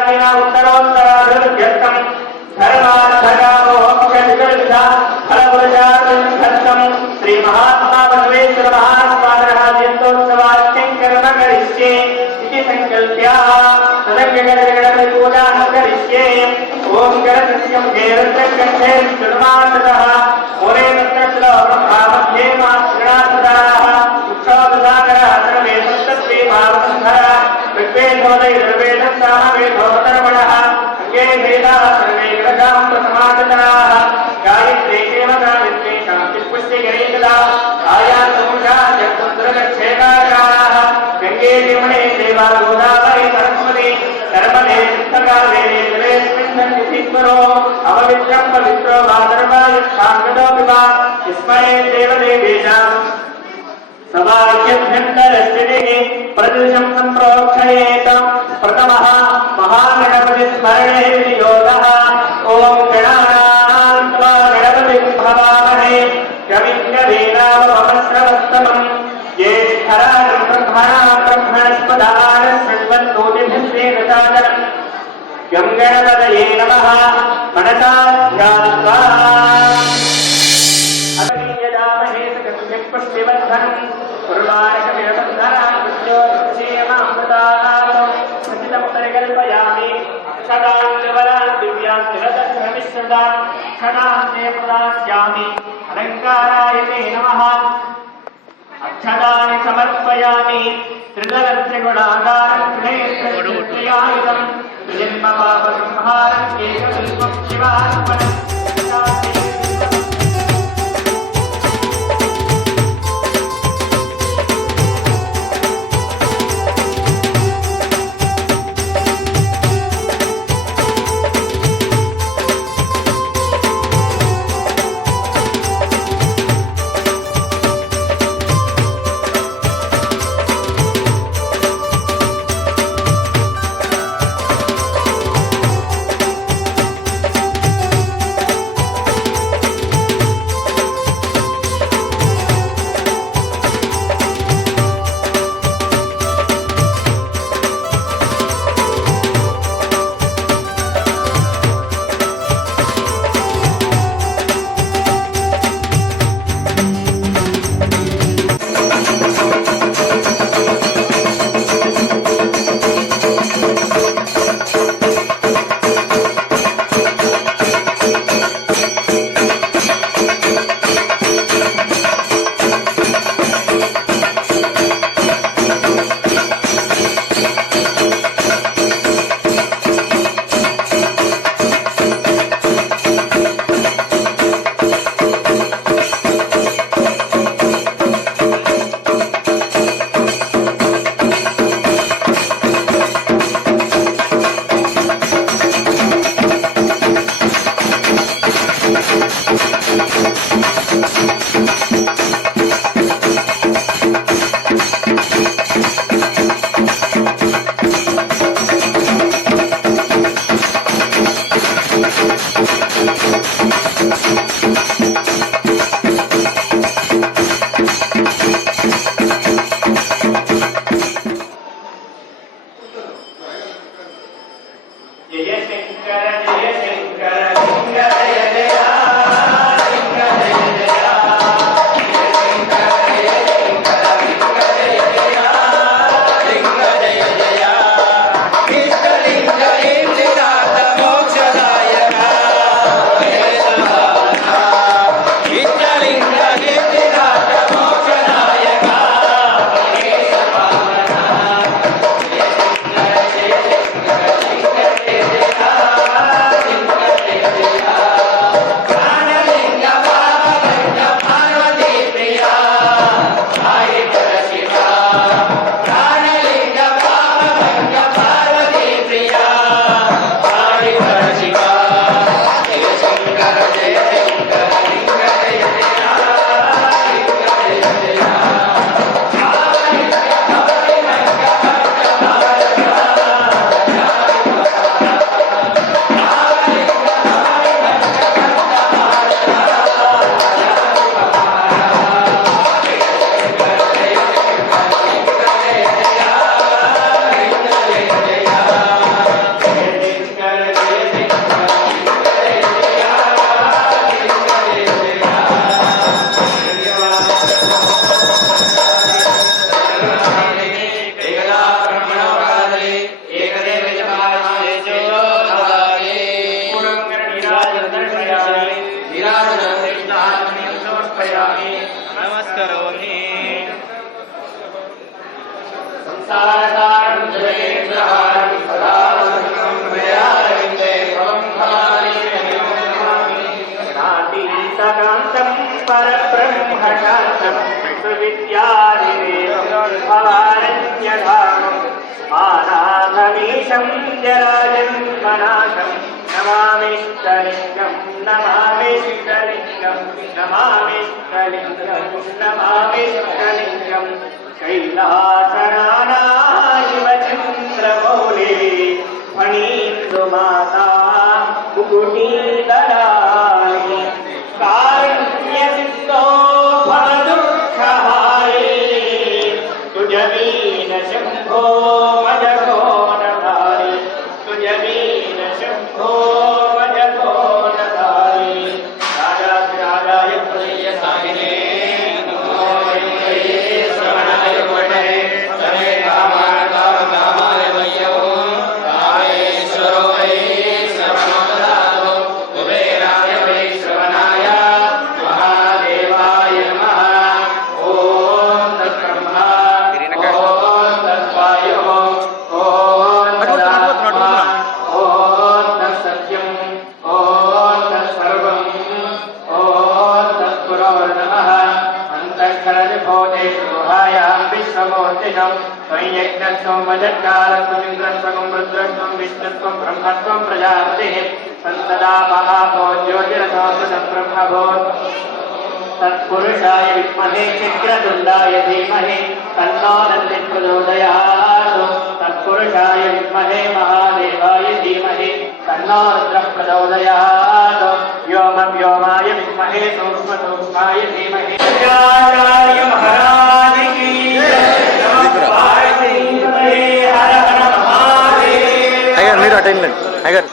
రాజ్యాధిన ఉత్తరోత్తరాభివృద్ధ్యర్థం ధర్మార్థకామోక్ష ఫలపురుషార్థం సత్తం శ్రీ మహాత్మా బసవేశ్వర మహాత్మాదరः జయంతోత్సవార్థం కర్మ ఓం గణపతికం ధేరత్తం निर्वेदः सामवेदोतर्मणः अङ्गे वेदाः सर्वे ग्रहां प्रथमागताः गायत्रे केवलामित्रे शान्तिपुष्टिगणैकदा आयातमुषा चन्द्रगच्छेदाकाराः गङ्गे यमुने देवा गोदावरी सरस्वती नर्मदे सिद्धकावेरे जलेऽस्मिन् सन्निधिस्वरो अपवित्रं पवित्रो वा सर्वायुष्ठाङ्गदोऽपि वा विस्मये देवदेवेशाम् సదాభ్యంకరస్థితికి ప్రతిదిశం సంప్రోక్షయేత. ప్రథమ మహాగణపతి స్మరణే యోగ ఓం గణానాం గణపతి భవామహే కవికవీనామపస్రవస్తమం జ్యేష్ఠరాజం బ్రహ్మణా బ్రహ్మణస్పదాన శృణ్వన్నోతిభిశ్రీరతాదనం గం సమర్పయామి అలంకారాయ మే నమ. అక్షదాన్ని సమర్పయామి త్రిలరత్రిగుణాధారం త్రినేత్రయాయుధం జన్మ పాప సంహారం ఏకవిల్వం శివార్పణం. Yeah, yeah, yeah, yeah, yeah, yeah, yeah, yeah, yeah, yeah, yeah, yeah, പ്രകാശം വിദ്യാദിദേവ്യധാമം ആനാഥമീശം ജരാജന്മനാശം നമാമിഷ്ടലിംഗം നമാമിഷ്ടലിംഗം നമാമിഷ്ടലിംഗം നമാമിഷ്ടലിംഗം കൈലാസനാശിവചന്ദ്രമൗലി ഫണീന്ദു മാതാ മുകുടീതരാണി കാരുണ്യ त्वय्यज्ञत्वं वजत्कालत्वमिन्द्रत्वं रुद्रत्वं विष्णुत्वं ब्रह्मत्वं प्रजापतिः सन्तदा महाभो ज्योतिरथोऽब्रह्मभूत् तत्पुरुषाय विद्महे चित्रदुण्डाय धीमहि तन्नो नन्दिः प्रचोदयात् तत्पुरुषाय विद्महे महादेवाय धीमहि तन्नो रुद्रः प्रचोदयात् व्योमं व्योमाय विद्महे सूक्ष्मसूक्ष्माय धीमहि आचार्य महाराज మీరు అటెండ్ అయ్యారు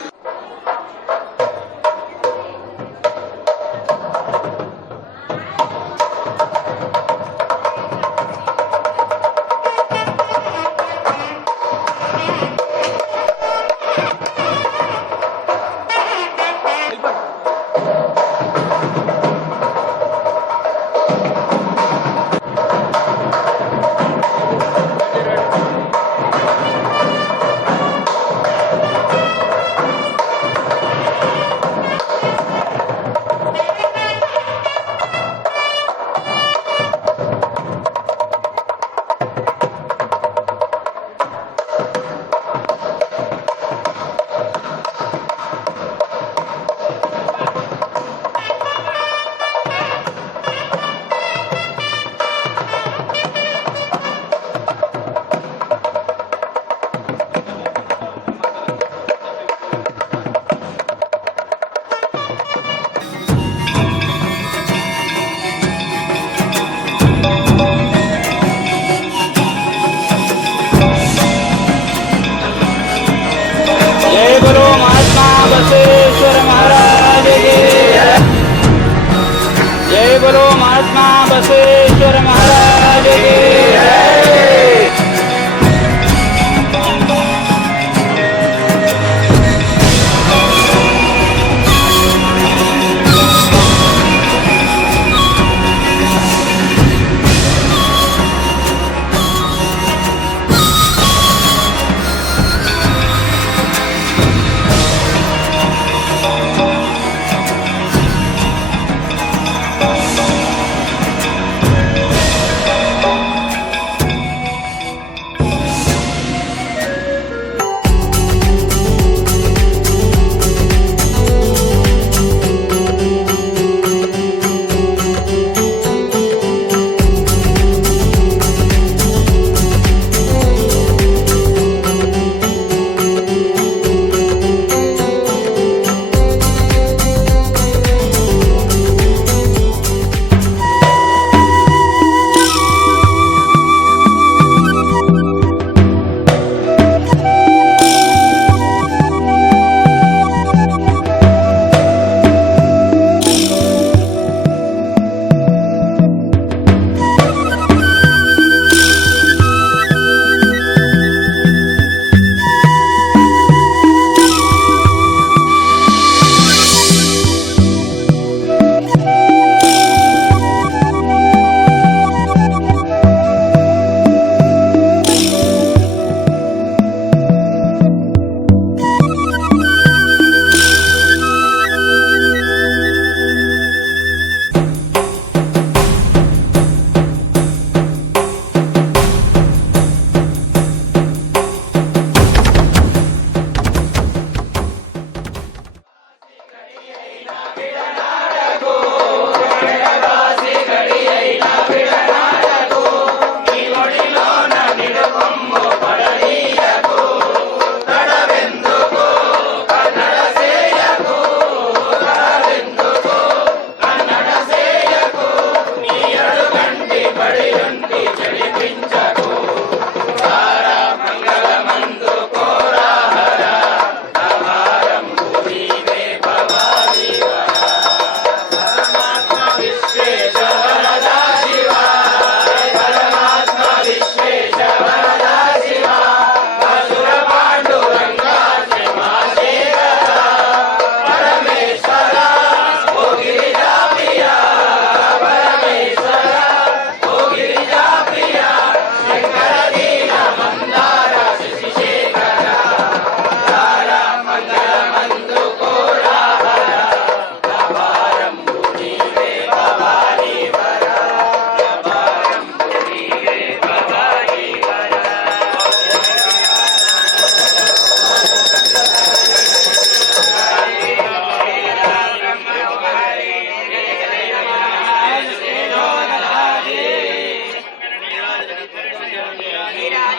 আছে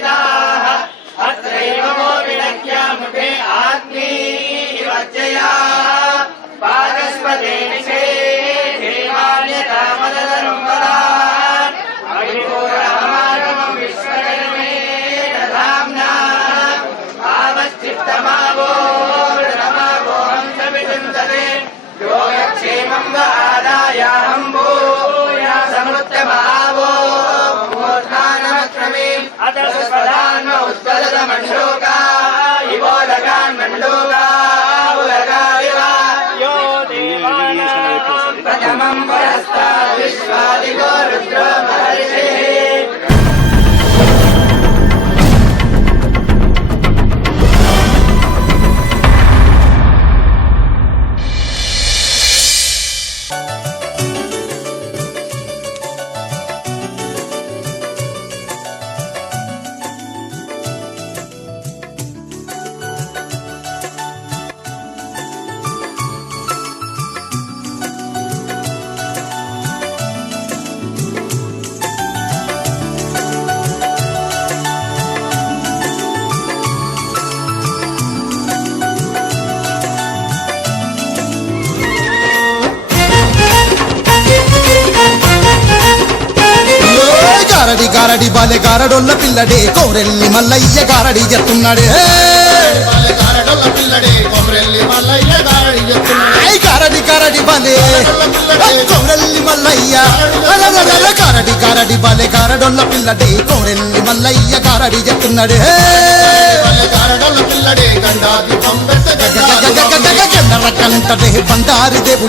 না Brahma గారడి గారడి బాలె గారడొల్ల పిల్లడే కోరెల్లి మల్లయ్య గారడి చెప్తున్నాడే గారడి గారడి బాలే కోరెల్లి మల్లయ్య గారడి గారడి బాలె గారడొల్ల పిల్లడే కోరెల్లి మల్లయ్య గారడి చెప్తున్నాడే గారడొల్ల పిల్లడే గండాది పంపెట్ట గగగగగగగ బండారి దేవుడే